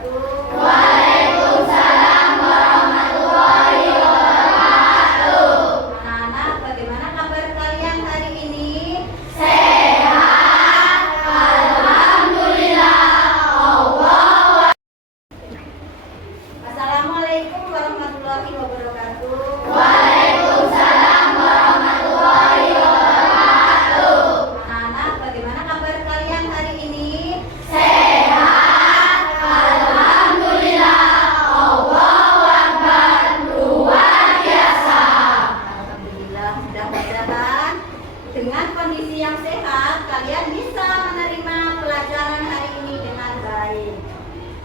wabarakatuh. Waalaikumsalam warahmatullahi wabarakatuh. Anak-anak, bagaimana kabar kalian hari ini? Sehat, alhamdulillah. Allah. Assalamualaikum warahmatullahi wabarakatuh. Waalaikumsalam warahmatullahi wabarakatuh. Anak-anak, bagaimana kabar kalian hari ini? Sehat, alhamdulillah. Allahu Akbar, luar biasa. Alhamdulillah, mudah-mudahan dengan kondisi yang sehat kalian bisa menerima pelajaran hari ini dengan baik.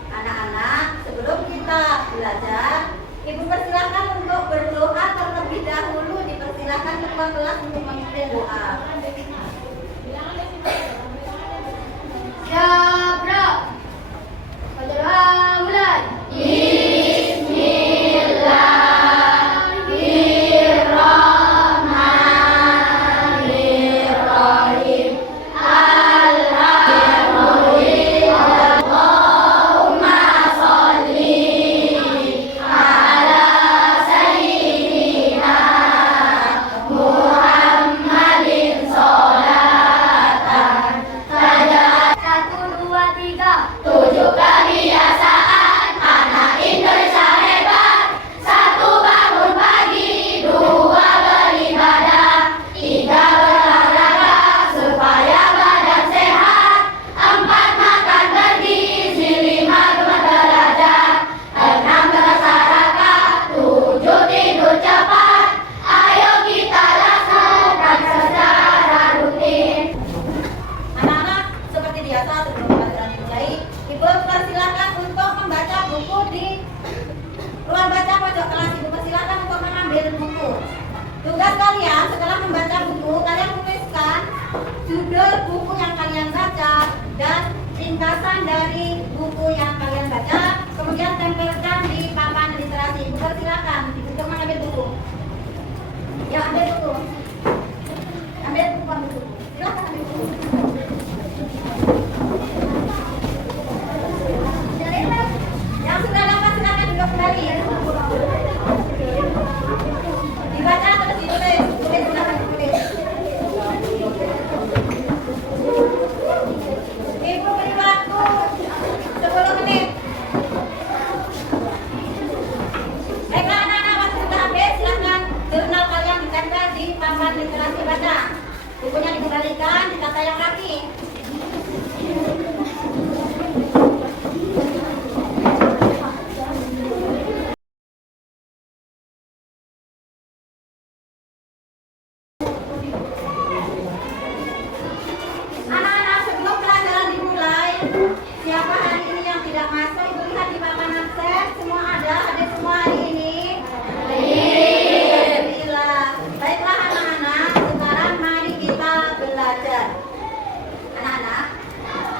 Anak-anak, sebelum kita belajar, Ibu persilahkan untuk berdoa terlebih dahulu. Dipersilahkan ketua kelas untuk memimpin doa. Siap, Bro. Berdoa mulai. Bismillahirrahmanirrahim. Allahumma sholli ala sayyidina Muhammadin sholatan tajal. 1, 2, 3. 7 kebiasaan anak Indonesia hebat. 1 bangun pagi, 2 beribadah, 3 berolahraga supaya badan sehat, 4 makan bergizi, 5 berderajat, 6 bermasyarakat, 7 tidur cepat. Ayo kita lakukan secara rutin. Anak-anak, seperti biasa sebelum pelajaran dimulai, Ibu persilahkan untuk membaca buku di ruang baca pojok kelas. Ibu persilahkan untuk mengambil buku. Tugas kalian setelah membaca buku, kalian tuliskan judul buku yang kalian baca dan ringkasan dari buku yang kalian baca, kemudian tempelkan di papan literasi. Ibu persilahkan untuk mengambil buku. Ya, ambil buku. Ambil buku. Silakan ambil buku. Yang sudah dapat silakan duduk kembali. Dibaca terus ditulis. Tulis silakan tulis. Ibu beri waktu 10 menit. Baiklah anak-anak, waktu sudah habis, silakan jurnal kalian ditempel di papan literasi baca. Bukunya dikembalikan, ditata yang rapi. Anak-anak, sebelum pelajaran dimulai, siapa hari ini yang tidak masuk? Ibu lihat di papan absen, semua ada semua hari ini. Alhamdulillah. Baiklah anak-anak, sekarang mari kita belajar. Anak-anak,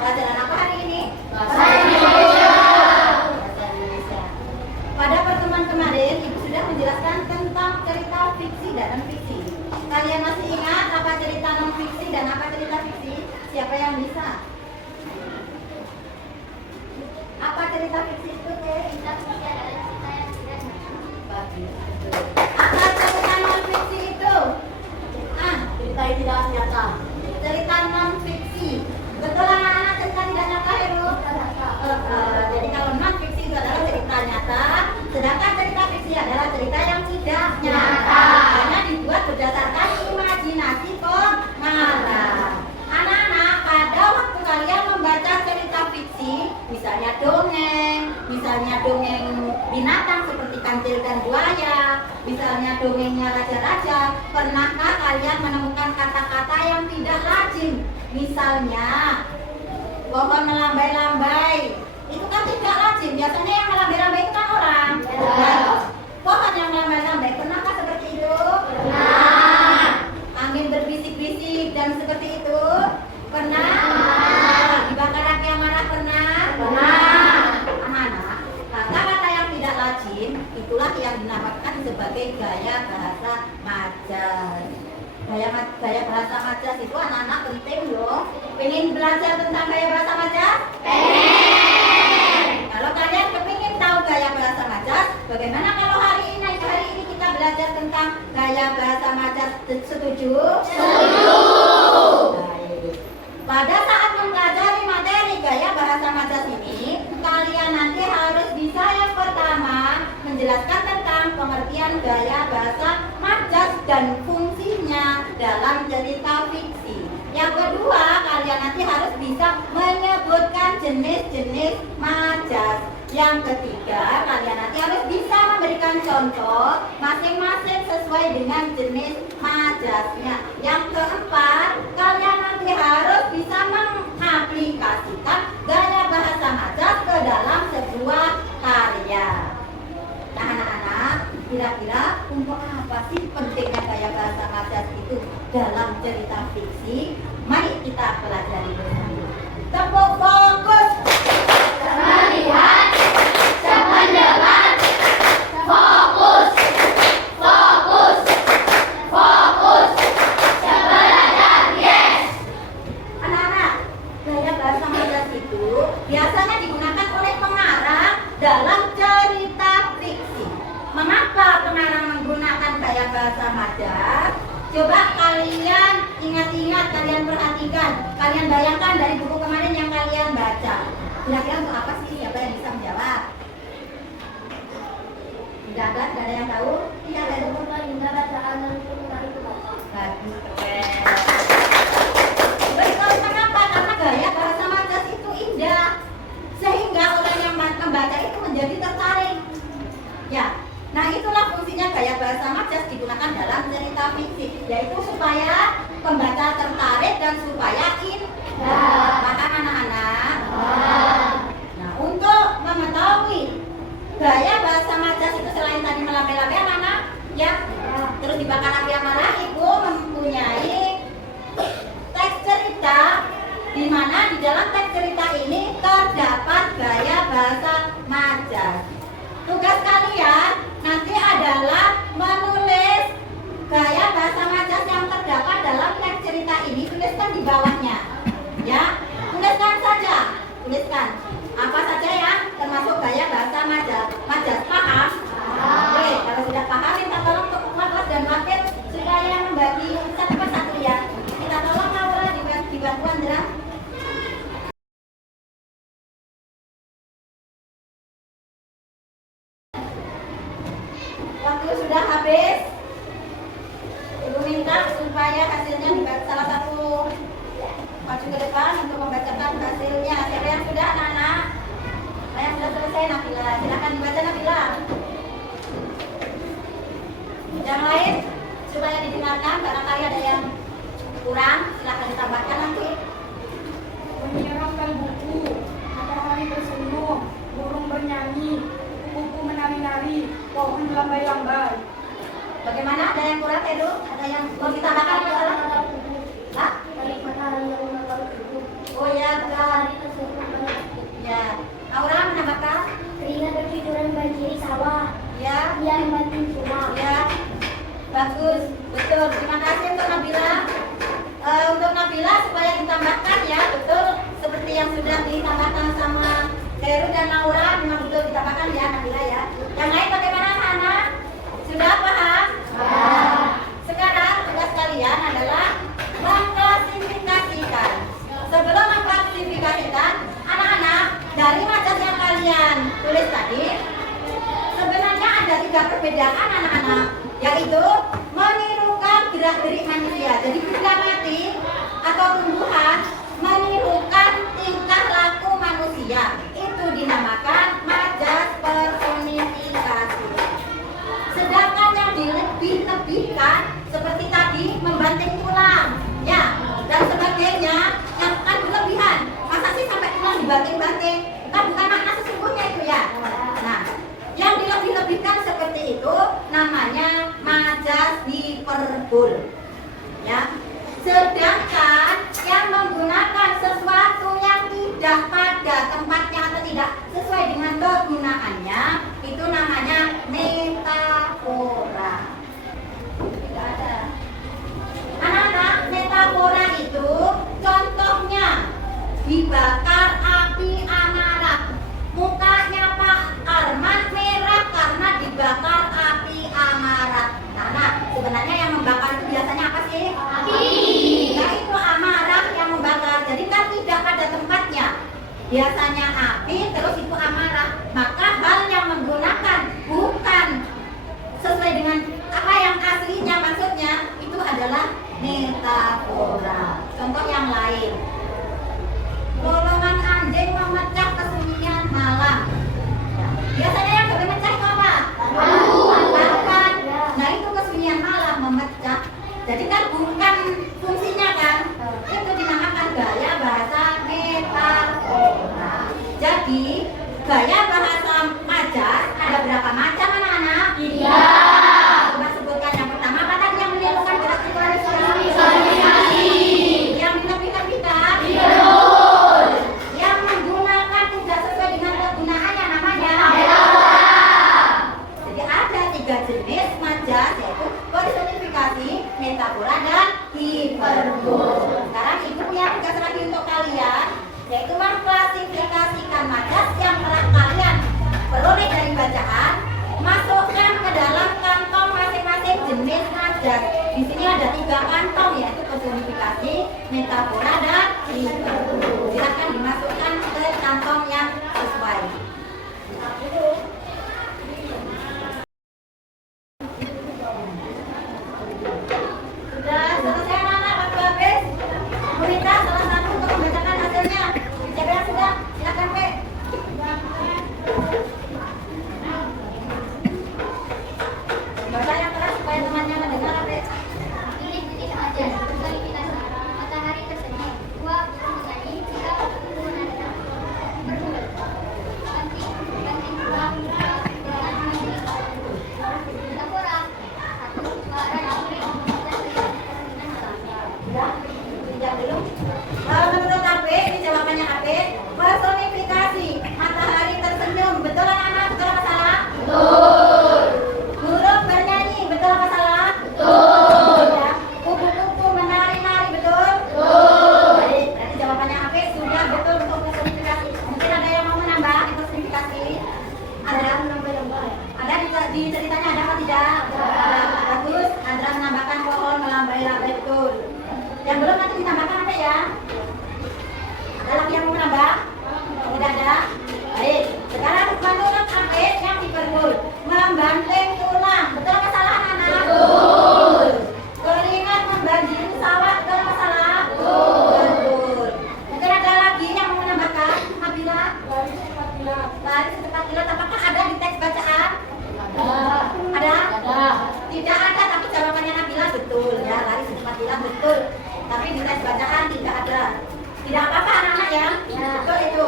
pelajaran apa hari ini? Bahasa Indonesia. Pada pertemuan kemarin, Ibu sudah menjelaskan tentang cerita fiksi dan non fiksi. Kalian masih ingat apa cerita non fiksi dan apa cerita fiksi? Siapa yang bisa? Apa cerita fiksi itu? Cerita fiksi adalah cerita yang tidak Bagus. Apa cerita non fiksi itu? Cerita yang tidak nyata. Cerita non fiksi. Betul anak-anak, cerita tidak nyata Heru? Jadi kalau non fiksi itu adalah cerita nyata, sedangkan cerita fiksi adalah cerita yang tidak nyata. Karena dibuat berdasarkan imajinasi pengarang. Anak-anak, pada waktu kalian membaca cerita fiksi, misalnya dongeng binatang seperti kancil dan buaya, misalnya dongengnya raja-raja, pernahkah kalian menemukan kata-kata yang tidak lazim? Misalnya pohon melambai-lambai, itu kan tidak lazim. Biasanya yang melambai-lambai itu kan orang. Pohon yang melambai-lambai, pernahkah seperti itu? Pernah. Angin berbisik-bisik dan seperti itu? Pernah. Dibakar api yang marah, pernah? Pernah. Anak-anak, kata-kata yang tidak lazim itulah yang dinamakan sebagai gaya bahasa majaz. Gaya bahasa majaz itu anak-anak penting loh. Pengen belajar tentang gaya bahasa majaz? Pengen. Kalau kalian Bagaimana kalau hari ini kita belajar tentang gaya bahasa majas? Setuju? Setuju. Baik. Pada saat mempelajari materi gaya bahasa majas ini, kalian nanti harus bisa yang pertama menjelaskan tentang pengertian gaya bahasa majas dan fungsinya dalam cerita fiksi. Yang kedua, kalian nanti harus bisa menyebutkan jenis-jenis majas. Yang ketiga, kalian nanti harus bisa memberikan contoh masing-masing sesuai dengan jenis majasnya. Yang keempat, kalian nanti harus bisa mengaplikasikan gaya bahasa majas ke dalam sebuah karya. Nah, anak-anak, kira-kira untuk apa sih pentingnya gaya bahasa majas itu dalam cerita fiksi? Mari kita pelajari bersama. Tepuk fokus. Melihat, mendengar, fokus, fokus, fokus, belajar, yes. Anak-anak, gaya bahasa majas itu biasanya digunakan oleh pengarang dalam cerita fiksi. Mengapa pengarang menggunakan gaya bahasa majas? Coba kalian ingat-ingat, kalian perhatikan, kalian bayangkan dari buku kemarin yang kalian baca. Kira-kira untuk apa sih? Siapa yang bisa menjawab? Tidak ada yang tahu? Iya, ada yang tahu. Indah bacaan dan menarik baca. Bagus, keren. Betul, kenapa? Karena gaya bahasa majas itu indah, sehingga orang yang membaca itu menjadi tertarik. Ya, nah itulah fungsinya gaya bahasa majas digunakan dalam cerita fiksi, yaitu supaya pembaca tertarik dan supaya indah. Paham anak-anak? Nah, untuk mengetahui gaya bahasa majas itu selain tadi melambai-lambai anak-anak, ya, terus dibakar api amarah, ibu mempunyai teks cerita di mana di dalam teks cerita ini terdapat gaya bahasa majas. Tugas kalian nanti adalah menulis gaya bahasa majas yang terdapat dalam teks cerita ini. Tuliskan di bawahnya, ya, tuliskan saja, tuliskan apa saja yang termasuk gaya bahasa majas. Paham? Oke, kalau sudah paham, minta tolong untuk kelas dan wakil supaya membagi satu persatu ya. Kita tolong Laura di bantu Andra. Waktu sudah habis. Ibu minta supaya hasilnya dibaca salah satu maju ke depan untuk membacakan hasilnya. Siapa yang sudah, anak-anak? Yang sudah selesai, Nabila. Silakan dibaca, Nabila. Yang lain supaya didengarkan, barangkali ada yang kurang, silakan ditambahkan nanti. Menyiramkan buku, matahari bersenyum, burung bernyanyi, kupu-kupu menari-nari, pohon melambai-lambai. Bagaimana? Ada yang kurang, Edu? Ada yang mau ditambahkan? Hah? Tarik matahari yang menambah tubuh. Oh ya, betul. Matahari tersebut banyak. Ya. Aura menambahkan? Keringat bercucuran banjiri sawah. Ya. Dia membanting rumah. Ya. Bagus. Betul. Terima kasih untuk Nabila. Untuk Nabila supaya ditambahkan ya, betul. Seperti yang sudah ditambahkan sama Heru dan Laura, memang betul ditambahkan ya, Nabila ya. Yang lain bagaimana, anak? Sudah paham? Sekarang tugas kalian adalah mengklasifikasikan. Sebelum mengklasifikasikan, anak-anak, dari majas yang kalian tulis tadi, sebenarnya ada 3 perbedaan anak-anak, yaitu menirukan gerak-gerik manusia. Jadi benda mati atau tumbuhan menirukan tingkah laku manusia. Itu dinamakan majas personifikasi. Sedangkan yang dilebih-lebihkan seperti tadi membanting tulang, ya, dan sebagainya, yang kan berlebihan. Masa sih sampai tulang dibanting-banting? Kan bukan makna sesungguhnya itu ya. Nah, yang dilebih-lebihkan seperti itu namanya majas hiperbol, ya. Sedangkan yang menggunakan sesuatu yang tidak pada tempatnya atau tidak sesuai dengan kegunaannya itu namanya metafora. Tidak ada. Anak-anak, metafora itu contohnya dibakar api amarah. Mukanya Pak Arman merah karena dibakar biasanya api, terus itu amarah. Maka hal yang menggunakan bukan sesuai dengan apa yang aslinya maksudnya itu adalah metafora. Contoh yang lain, golongan anjing memecah kesunyian malam. Biasanya yang bermecah itu apa? Kan? Nah itu kesunyian malam memecah. Jadi kan bukan fungsinya kan? Itu dinamakan gaya bahasa metafora. Jadi gaya bahasa majas ada berapa macam anak-anak? Iya. Coba sebutkan yang pertama apa tadi yang menimbulkan gerak sirkulasi? Yang dilebihkan kita? Betul. Yang menggunakan tidak sesuai dengan kegunaannya namanya? Jadi ada 3 jenis majas yaitu personifikasi, metafora, dan hiperbol. Sekarang ibu punya tugas lagi untuk kalian yaitu mengklasifikasikan majas yang telah kalian peroleh dari bacaan, masukkan ke dalam kantong masing-masing jenis majas. Di sini ada 3 kantong yaitu personifikasi, metafora, dan hiperbol. Silakan dimasukkan ke kantong yang sesuai. Sudah selesai anak-anak, waktu habis. Meminta salah satu untuk membacakan hasilnya. Siapa yang sudah? Silakan, Pe. Baca yang keras supaya temannya mendengar, Pe. Ini jenis majas personifikasi. Matahari tersenyum, 2 burung menyanyi, 3 kupu menanam. Hiperbol. Banting tulang dengan menyanyi. Metafora. 1 suara jangkrik memecah kesunyian malam. Ya, tidak dulu. Menurut AP, ini jawabannya AP. Personifikasi, matahari tersenyum. Betul anak-anak? Betul apa salah? Betul. Burung bernyanyi. Betul apa salah? Betul. Ya. Kupu-kupu menari-nari. Betul? Betul. Baik, berarti jawabannya AP sudah betul untuk personifikasi. Mungkin ada yang mau menambah di personifikasi? Ada? Ada di ceritanya ada apa tidak? Ada. Bagus. Andra menambahkan pohon melambai-lambai. Betul. Yang belum nanti ditambahkan apa ya? Ada lagi yang mau menambah? Tidak ada? Baik. Sekarang menurut AP yang hiperbol, membanting tulang. Betul apa salah anak-anak? Betul. Keringat membanjiri sawah. Betul apa salah? Betul. Mungkin ada lagi yang mau menambahkan? Nabila? Lari secepat kilat. Lari secepat kilat. Apakah ada di teks bacaan? Ada? Tidak ada, tapi jawabannya Nabila betul ya. Lari secepat kilat betul. Tapi di tes bacaan tidak ada. Tidak apa-apa anak-anak ya. Betul itu.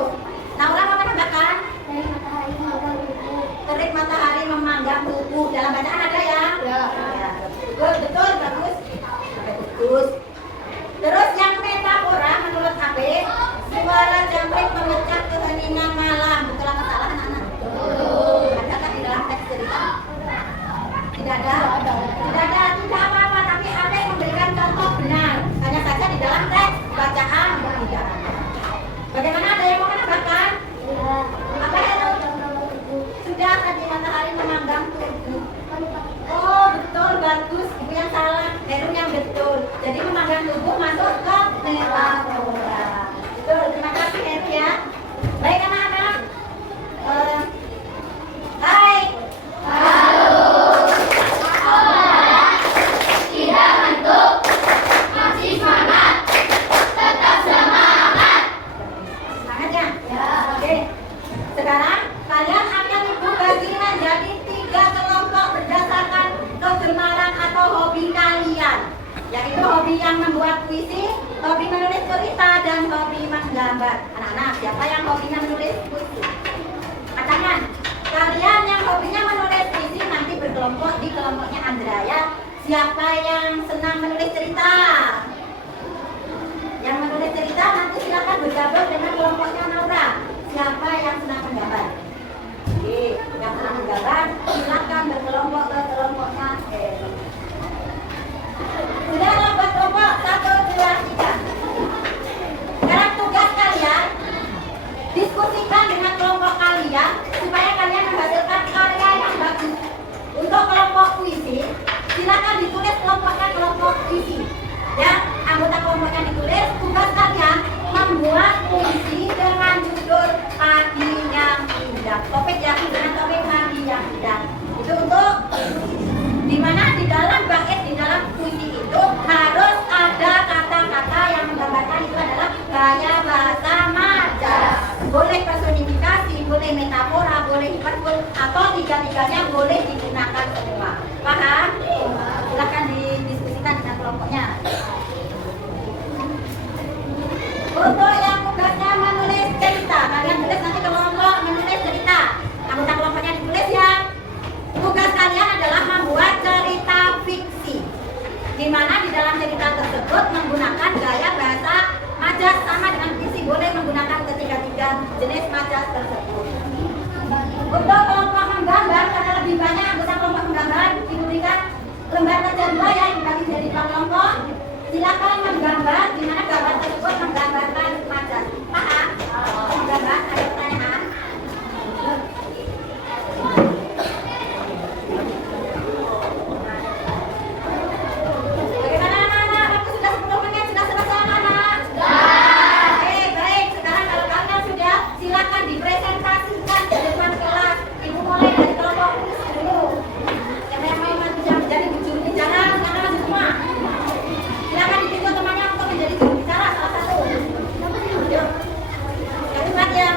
Naura mau menambahkan? Dari matahari memanggang kuku. Terik matahari memanggang tubuh. Dalam bacaan ada ya? Ya. Betul, bagus. Bagus. Terus yang metafora menurut HP, suara jangkrik memecah keheningan malam. Betul apa salah anak-anak? Betul. Adakah di dalam teks cerita? Tidak ada? Tidak ada, tidak apa-apa. Tapi ada yang memberikan contoh benar. Hanya saja di dalam teks bacaan tidak ada. Bagaimana, ada yang mau menambahkan? Apa itu? Sudah tadi matahari memanggang tubuh. Oh betul, bagus. Ibu yang salah, Heru yang betul. Jadi memanggang tubuh masuk ke metafora. Betul, terima kasih Heru ya. Baik anak-anak. Hai. Semangatnya? Ya. Oke. Sekarang kalian akan ibu bagi menjadi 3 kelompok berdasarkan kegemaran atau hobi kalian, yaitu hobi yang membuat puisi, hobi menulis cerita, dan hobi menggambar. Anak-anak, siapa yang hobinya menulis puisi? Katakan. Kalian yang hobinya menulis puisi nanti berkelompok di kelompoknya Andraya. Siapa yang senang menulis cerita? Yang menulis cerita nanti silakan bergabung dengan kelompoknya Naura. Siapa yang senang menggambar? Oke, yang senang menggambar silakan berkelompok ke kelompoknya Eri. Sudah buat kelompok 1, 2, 3. Sekarang tugas kalian diskusikan dengan kelompok kalian supaya kalian menghasilkan karya yang bagus. Untuk kelompok puisi, silakan ditulis kelompoknya kelompok puisi. Ya, anggota kelompoknya ditulis. Tugas kalian membuat puisi dengan judul sebagai metafora, boleh hiperbol, atau tiga-tiganya boleh digunakan semua. Paham? Silakan didiskusikan dengan kelompoknya. Untuk yang tugasnya menulis cerita, kalian tulis nanti ke kelompok menulis cerita. Anggota kelompoknya ditulis ya. Tugas kalian adalah membuat cerita fiksi, di mana di dalam cerita tersebut menggunakan gaya bahasa majas sama dengan fiksi, boleh menggunakan ketiga-tiga jenis majas tersebut. Untuk kelompok menggambar, karena lebih banyak anggota kelompok menggambar, diberikan lembar kerja 2 ya, dibagi jadi 2 kelompok. Silakan menggambar, di mana gambar tersebut menggambarkan majas. Paham? Menggambar, ada pertanyaan? Bagaimana anak-anak? Waktu sudah 10 menit, sudah selesai anak-anak? Oke, baik. Sekarang kalau kalian sudah, silakan dipresentasikan di depan kelas. Ibu mulai dari kelompok dulu. Siapa yang mau menjadi juru bicara, silakan maju semua. Silakan ditunjuk temannya untuk menjadi juru bicara salah satu. Yuk. Yang lihat ya.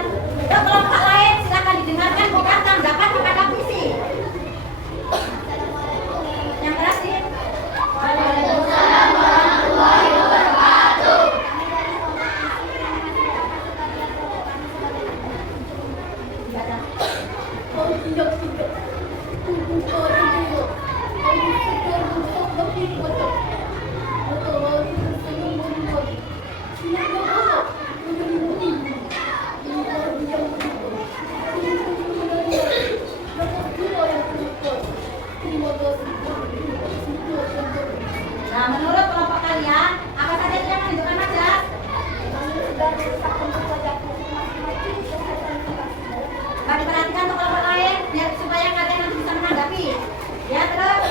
Yuk kelompok lain, silakan didengarkan bukan tanggapan kepada visi. Yang terakhir. Nah, menurut kelompok kalian, apa saja yang menunjukkan majas? Nah, diperhatikan untuk kelompok lain, biar supaya kalian nanti bisa menanggapi. Ya, terus.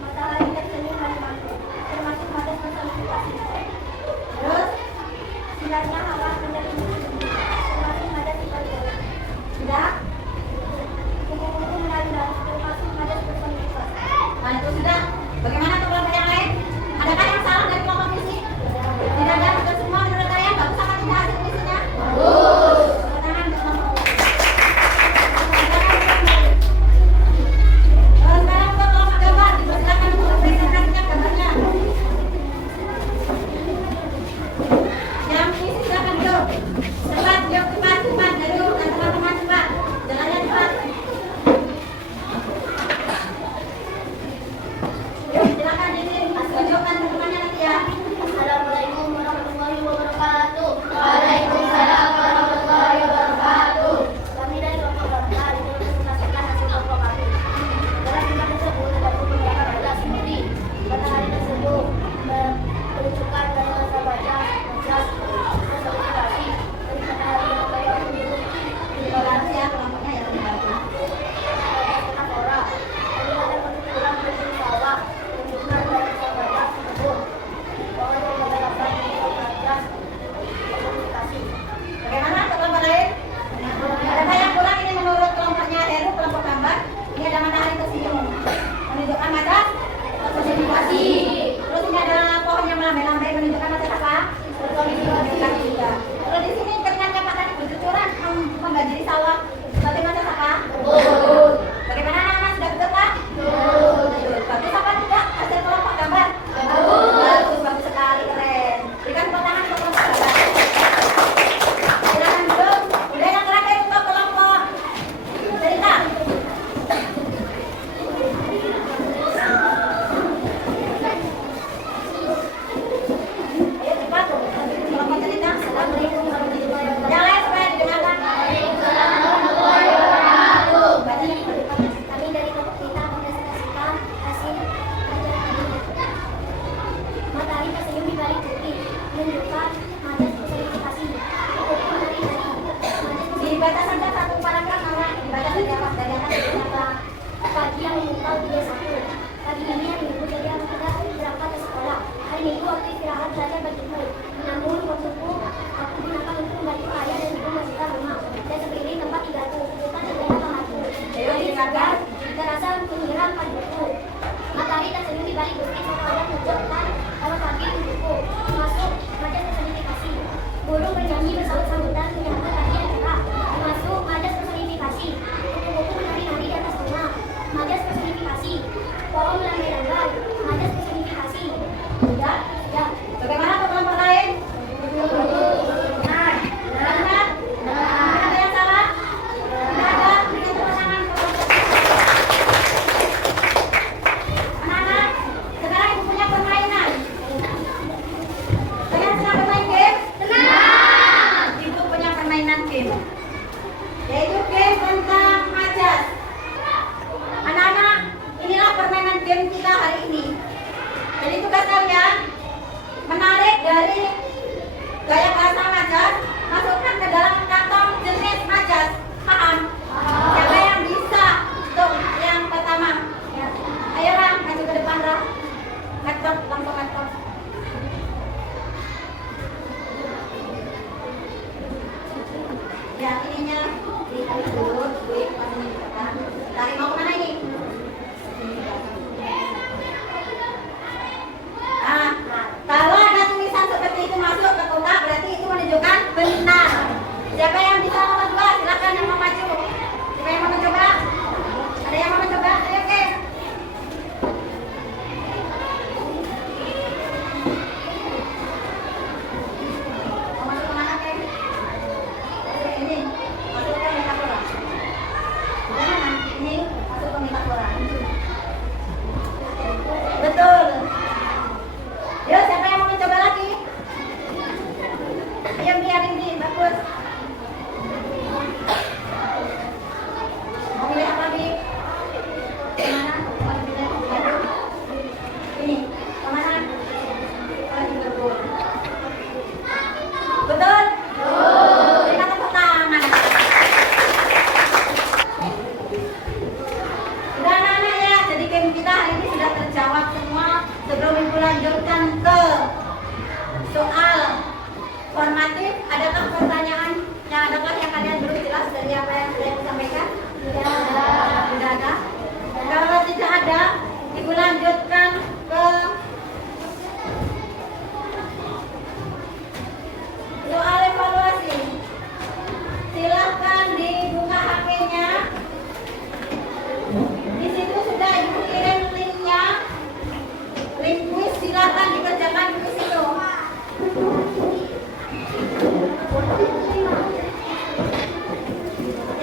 Matahari tersenyum dan mampu, termasuk majas personifikasi. Terus, Sinarnya hawa menjadi termasuk majas hiperbol. sudah. Kupu-kupu menari-nari, termasuk majas personifikasi. Nah, itu sudah. Bagaimana untuk kelompok yang lain? Adakah yang salah dari kelompok visi? Tidak ada, sudah semua menurut kalian bagus apa tidak hasil visinya? Bagus. Tangan untuk kelompok. Sekarang untuk kelompok gambar, dipersilakan untuk mempresentasikan gambarnya. Yang visi silakan duduk. Cepat, yuk cepat, duduk dan teman-teman cepat. Jalannya cepat. Yuk, silakan ini tunjukkan teman-temannya nanti ya. Assalamualaikum warahmatullahi wabarakatuh. Waalaikumsalam warahmatullahi wabarakatuh. Kami dari kelompok gambar ingin mempresentasikan hasil kelompok kami. Dalam gambar tersebut terdapat beberapa majas seperti matahari tersebut menunjukkan dari masa majas personifikasi dari matahari yang kayak biru Toleransi ya kelompoknya ya terbantu. metafora. Kami ada perkumpulan berisi sawah menunjukkan dari masa majas tersebut bahwa yang menggambarkan majas personifikasi. Bagaimana untuk kelompok lain? Adakah yang kurang ini menurut kelompoknya Heru, kelompok gambar? Ini ada matahari tersenyum, menunjukkan majas personifikasi. Terus ini ada pohon yang melambai-lambai, menunjukkan majas apa? Personifikasi juga. Terus di sini keringatnya Pak tadi bercucuran membanjiri sawah. Berarti majas apa? Bagaimana anak-anak sudah betul Pak? Bagus apa tidak hasil kelompok gambar? Bagus, bagus sekali, keren. Berikan tepuk tangan untuk kelompok gambar. Silakan duduk. Udah yang terakhir untuk kelompok cerita. Ayo cepat. Kelompok cerita. Assalamualaikum warahmatullahi wabarakatuh. Yang lain supaya didengarkan. Baca nih. Kami dari kelompok kita mempresentasikan hasil pelajaran kami. Matahari tersenyum di balik bukit, menunjukkan majas personifikasi. Kupu-kupu menari-nari, majas Dibaca saja satu paragraf Mama. Dibaca saja Pak dari atas ke belakang. pagi yang menyumpal dia satu. Pagi ini hari Minggu jadi aku tidak berangkat ke sekolah. Hari Minggu waktu istirahat belajar bagiku. Namun waktuku aku gunakan untuk membantu ayah dan ibu membersihkan rumah dan sekeliling tempat tinggalku. Bukan ternyata kamarku. Ayo didengarkan. Terasa menyiram paduku. Matahari tersenyum di balik bukit seolah menunjukkan kalau pagi untukku. Masuk majas personifikasi. Burung bernyanyi bersaut-sautan menyambut pagi yang cerah. Masuk majas personifikasi. Ya, ininya ditarik dulu, pas ini kan. Tarik mau kemana ini? Nah, kalau ada tulisan seperti itu masuk ke kotak, berarti itu menunjukkan benar. Siapa yang bisa nomor 2? Silakan yang mau maju. Siapa yang mau mencoba? Ada yang mau mencoba? Ayo, oke. Mau masuk kemana, Kek? Ini, masuk ke metafora. Mana? Ini masuk ke metafora. Betul. Yuk, siapa yang mau mencoba lagi? Ayo, biarin di, bagus. Mau pilih apa, Bi? Kemana? Mau pilih apa? Ini, kemana? Lagi betul. Betul? Kita tepuk tangan. Sudah anak-anak ya, jadi game kita hari ini sudah terjawab semua. Sebelum ibu lanjutkan ke soal formatif, adakah pertanyaannya? Adakah yang kalian belum jelas dari apa yang saya sampaikan? Tidak ada. Kalau tidak ada, ibu lanjutkan ke soal evaluasi. Silahkan dibuka HP-nya. Di situ sudah ibu kirim linknya. Link kuis, silahkan dikerjakan kuis itu.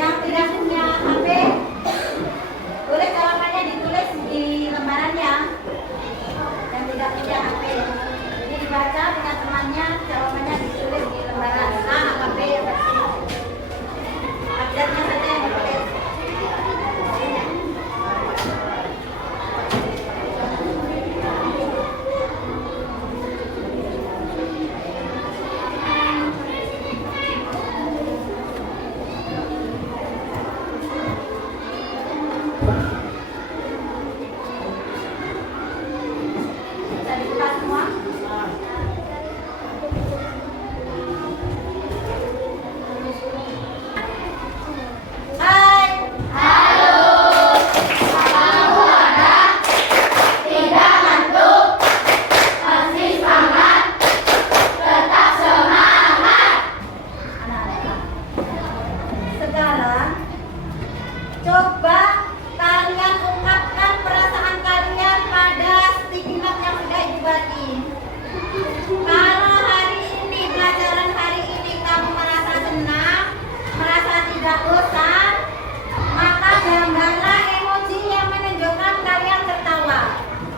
Yang tidak punya HP, boleh jawabannya ditulis di lembarannya. Yang tidak punya HP, jadi dibaca dengan temannya, jawabannya ditulis di lembaran. A, HP, update-nya saja yang ditulis. Bisa dibuka semua? Hai. Sekarang coba kalian ungkapkan perasaan kalian pada sticky note yang sudah ibu bagi. Kalau hari ini, pelajaran hari ini kamu merasa senang, merasa tidak bosan, maka gambarlah emoji yang menunjukkan kalian tertawa.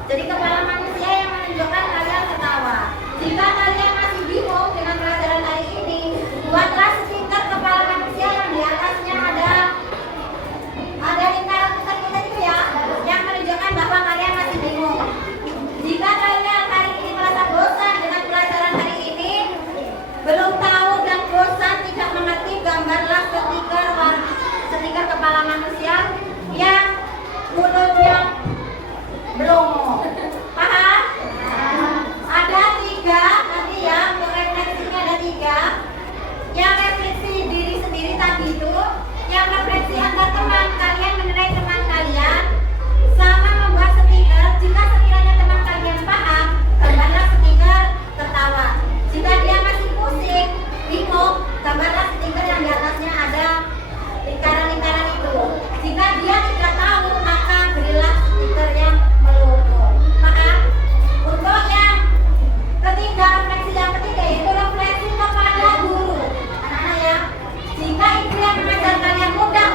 Jadi kepala manusia yang menunjukkan kalian tertawa. Jika kalian masih bingung dengan pelajaran hari ini, buatlah stiker kepala manusia yang di atasnya ada lingkaran putar-putar itu ya, yang menunjukkan bahwa kalian masih bingung. Jika kalian hari ini merasa bosan dengan pelajaran hari ini, belum tahu dan bosan, tidak mengerti, gambarlah stiker kepala manusia yang mulutnya belongo. Paham? Ada 3 nanti ya, untuk refleksinya ada 3. Yang refleksi diri sendiri tadi itu, yang refleksi antar teman, kalian menilai teman kalian, sama membuat stiker. Jika sekiranya teman kalian paham, gambarlah stiker tertawa. Jika dia masih pusing, bingung, gambarlah stiker yang di atasnya ada lingkaran-lingkaran itu. Jika dia tidak tahu, maka berilah stiker yang melongo. Paham? Untuk yang ketiga, refleksi yang ketiga yaitu refleksi kepada guru. Anak-anak ya, jika ibu yang mengajar kalian mudah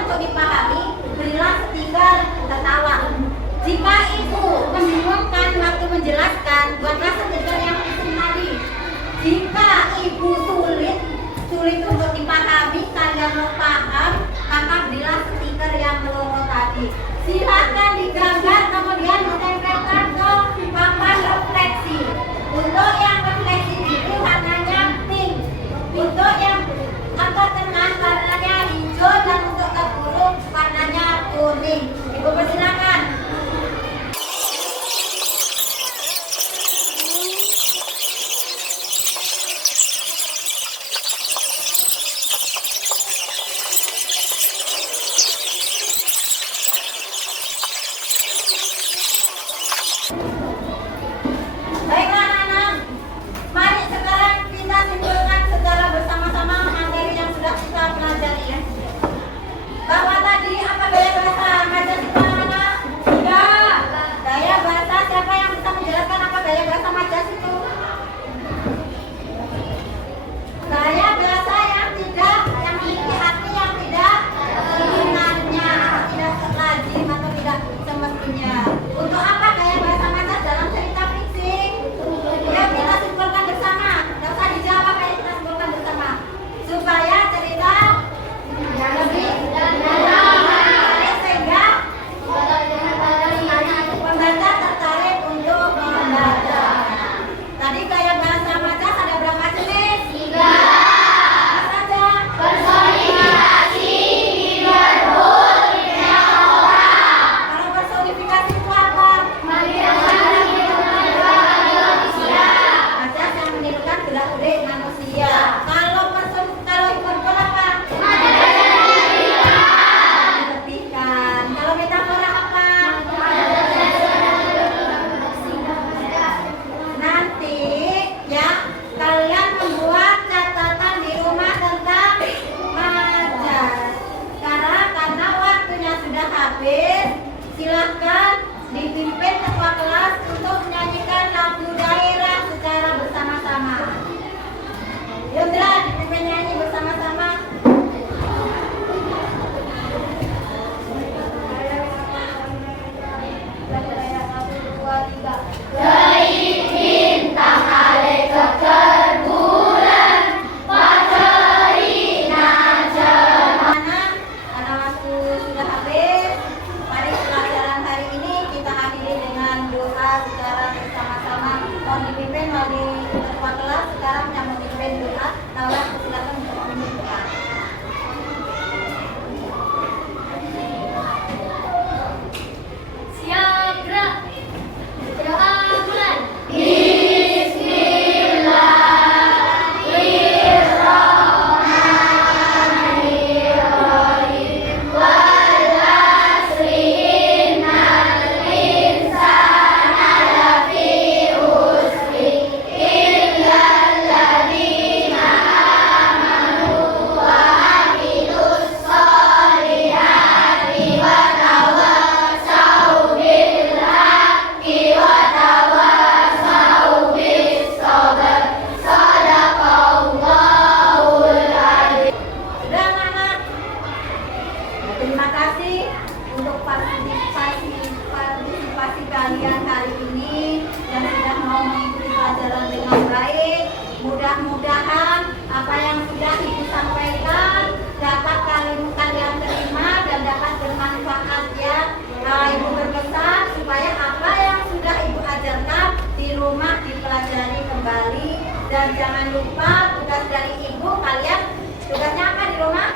kembali. Dan jangan lupa tugas dari ibu, kalian tugasnya apa di rumah?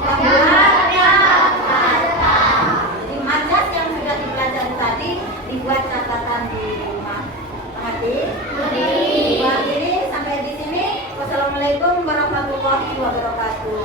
Membaca kata. Jadi majas yang sudah dipelajari tadi dibuat catatan di rumah. Mengerti? Mengerti. Sampai di sini. Wassalamualaikum warahmatullahi wabarakatuh.